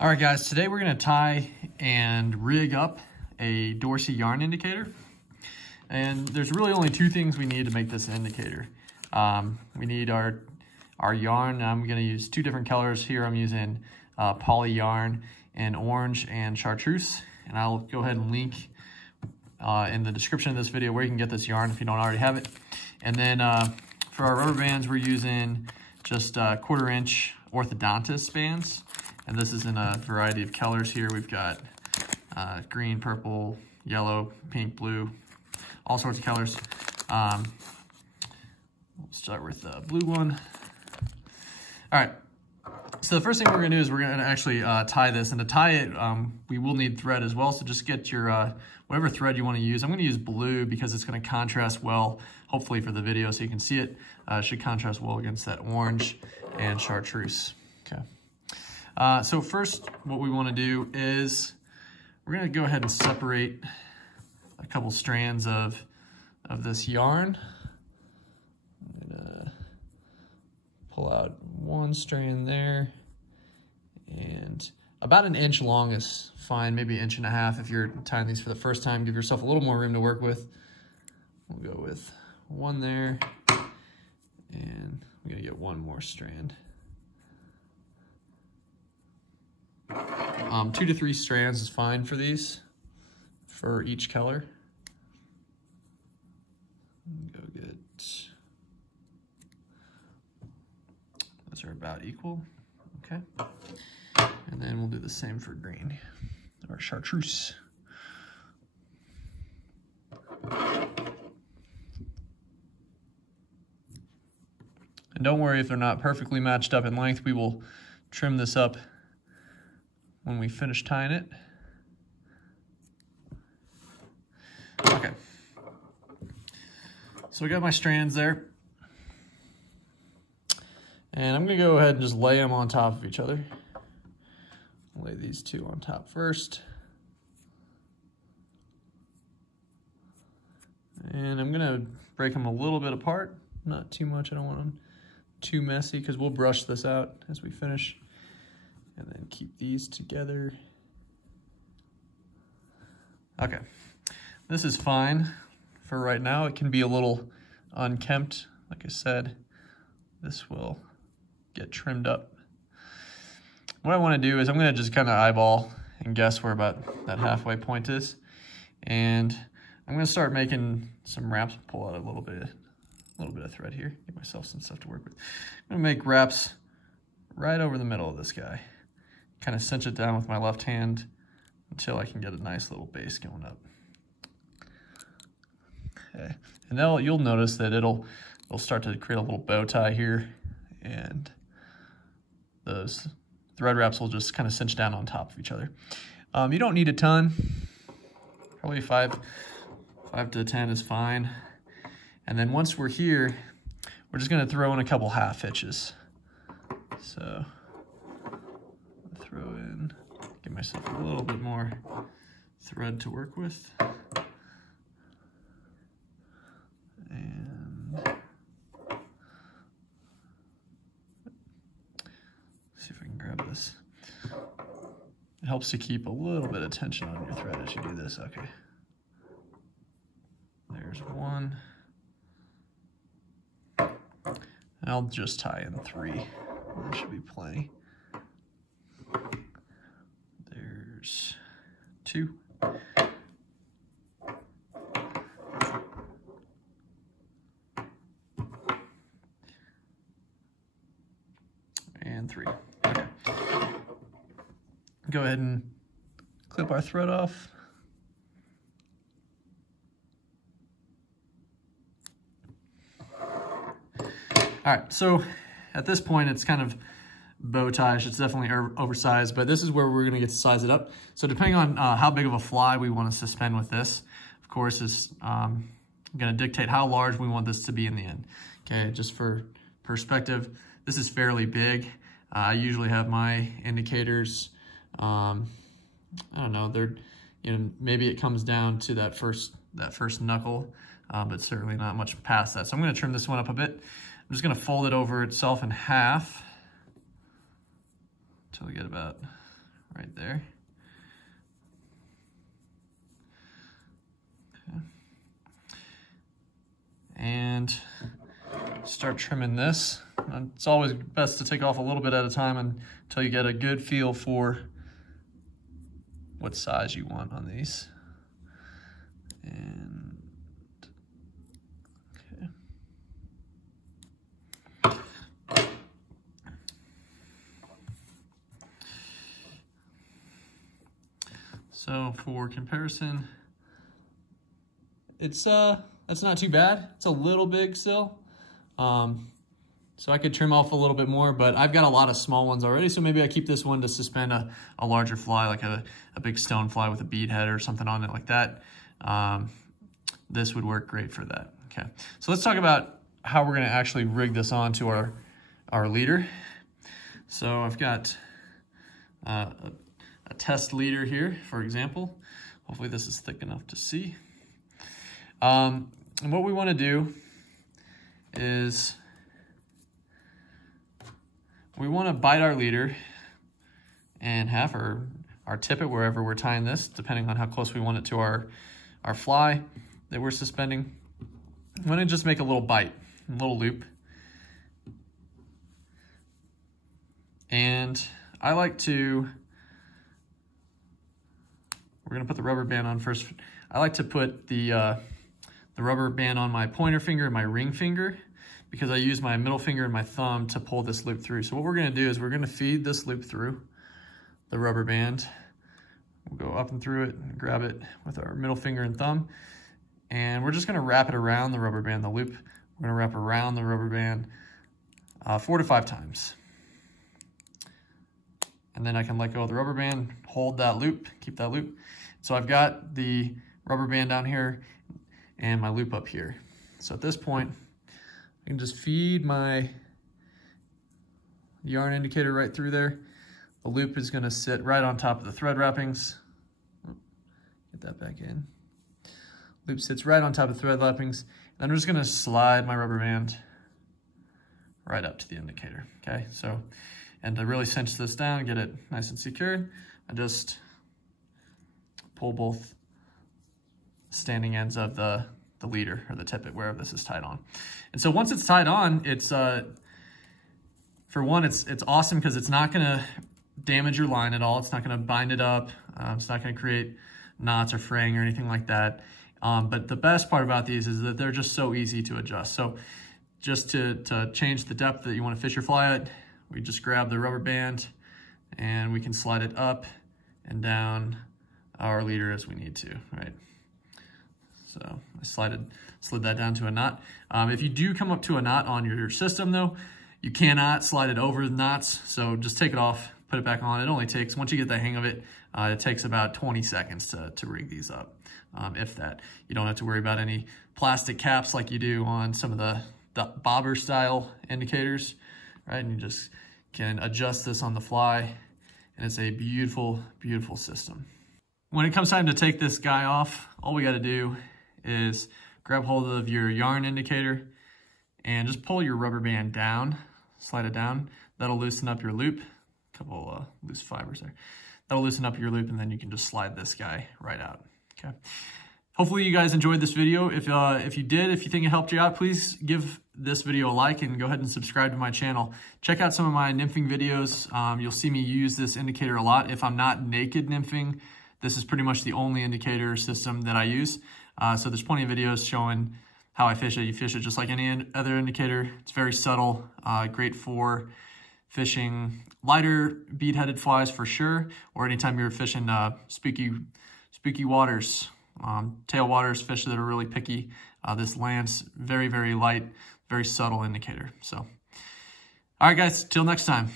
All right, guys, today we're gonna tie and rig up a Dorsey yarn indicator. And there's really only two things we need to make this an indicator. We need our yarn. I'm gonna use two different colors here. I'm using poly yarn in orange and chartreuse. And I'll go ahead and link in the description of this video where you can get this yarn if you don't already have it. And then for our rubber bands, we're using just 1/4 inch orthodontist bands. And this is in a variety of colors here. We've got green, purple, yellow, pink, blue, all sorts of colors. We'll start with the blue one. All right, so the first thing we're gonna do is we're gonna actually tie this. And to tie it, we will need thread as well. So just get your, whatever thread you wanna use. I'm gonna use blue because it's gonna contrast well, hopefully for the video so you can see it. It should contrast well against that orange and chartreuse, okay. So first, what we want to do is we're going to go ahead and separate a couple strands of this yarn. I'm going to pull out one strand there, and about 1 inch long is fine, maybe 1.5 inches if you're tying these for the first time. Give yourself a little more room to work with. We'll go with one there, and we're going to get one more strand. 2 to 3 strands is fine for these, for each color. Go get, those are about equal, okay. And then we'll do the same for green, or chartreuse. And don't worry if they're not perfectly matched up in length, we will trim this up when we finish tying it. Okay. So we got my strands there. And I'm gonna go ahead and just lay them on top of each other. I'll lay these two on top first. And I'm gonna break them a little bit apart, not too much. I don't want them too messy because we'll brush this out as we finish. And then keep these together. Okay, this is fine for right now. It can be a little unkempt. Like I said, this will get trimmed up. What I want to do is I'm going to just kind of eyeball and guess where about that halfway point is. And I'm going to start making some wraps. Pull out a little bit of thread here. Give myself some stuff to work with. I'm going to make wraps right over the middle of this guy. Kind of cinch it down with my left hand until I can get a nice little base going up. Okay, and you'll notice that it'll start to create a little bow tie here, and those thread wraps will just kind of cinch down on top of each other. You don't need a ton. Probably 5 to 10 is fine. And then once we're here, we're just going to throw in a couple half hitches. So throw in, give myself a little bit more thread to work with. And see if I can grab this. It helps to keep a little bit of tension on your thread as you do this. Okay. There's one. I'll just tie in 3. That should be plenty. There's 2. And 3. Okay. Go ahead and clip our thread off. All right, so at this point, it's kind of bow tie-ish. It's definitely oversized, but this is where we're gonna get to size it up. So depending on how big of a fly we wanna suspend with this, of course, is gonna dictate how large we want this to be in the end. Okay, just for perspective, this is fairly big. I usually have my indicators, I don't know, maybe it comes down to that first knuckle, but certainly not much past that. So I'm gonna trim this one up a bit. I'm just gonna fold it over itself in half until we get about right there. Okay. And start trimming this. It's always best to take off a little bit at a time until you get a good feel for what size you want on these. And okay. So for comparison, it's not too bad. It's a little big still. So I could trim off a little bit more, but I've got a lot of small ones already, so maybe I keep this one to suspend a larger fly, like a big stone fly with a bead head or something on it like that. This would work great for that. Okay, so let's talk about how we're gonna actually rig this onto our leader. So I've got a test leader here, for example. Hopefully this is thick enough to see. And what we wanna do is we want to bite our leader in half, or our tippet wherever we're tying this, depending on how close we want it to our fly that we're suspending. I'm going to just make a little bite, a little loop. And I like to, we're going to put the rubber band on first. I like to put the rubber band on my pointer finger and my ring finger, because I use my middle finger and my thumb to pull this loop through. So what we're gonna do is we're gonna feed this loop through the rubber band. We'll go up and through it and grab it with our middle finger and thumb. And we're just gonna wrap it around the rubber band, the loop. We're gonna wrap around the rubber band 4 to 5 times. And then I can let go of the rubber band, hold that loop, keep that loop. So I've got the rubber band down here and my loop up here. So at this point, I can just feed my yarn indicator right through there. The loop is going to sit right on top of the thread wrappings. Get that back in. Loop sits right on top of the thread wrappings. And I'm just going to slide my rubber band right up to the indicator. Okay, so, and to really cinch this down, get it nice and secure, I just pull both standing ends of the leader or the tippet, wherever this is tied on. And so once it's tied on, it's for one, it's awesome because it's not gonna damage your line at all. It's not gonna bind it up. It's not gonna create knots or fraying or anything like that. But the best part about these is that they're just so easy to adjust. So just to change the depth that you wanna fish your fly at, we just grab the rubber band and we can slide it up and down our leader as we need to, right? So I slid that down to a knot. If you do come up to a knot on your system though, you cannot slide it over the knots. So just take it off, put it back on. It only takes, once you get the hang of it, it takes about 20 seconds to rig these up, if that. You don't have to worry about any plastic caps like you do on some of the bobber style indicators, right? And you just can adjust this on the fly, and it's a beautiful, beautiful system. When it comes time to take this guy off, all we got to do is grab hold of your yarn indicator and just pull your rubber band down, slide it down. That'll loosen up your loop. A couple loose fibers there. That'll loosen up your loop, and then you can just slide this guy right out. Okay. Hopefully you guys enjoyed this video. If you did, if you think it helped you out, please give this video a like and go ahead and subscribe to my channel. Check out some of my nymphing videos. You'll see me use this indicator a lot. If I'm not naked nymphing, this is pretty much the only indicator system that I use. So there's plenty of videos showing how I fish it. You fish it just like any other indicator. It's very subtle, great for fishing lighter bead-headed flies for sure, or anytime you're fishing spooky waters, tailwaters, fish that are really picky. This lands very, very light, very subtle indicator. So, all right, guys, till next time.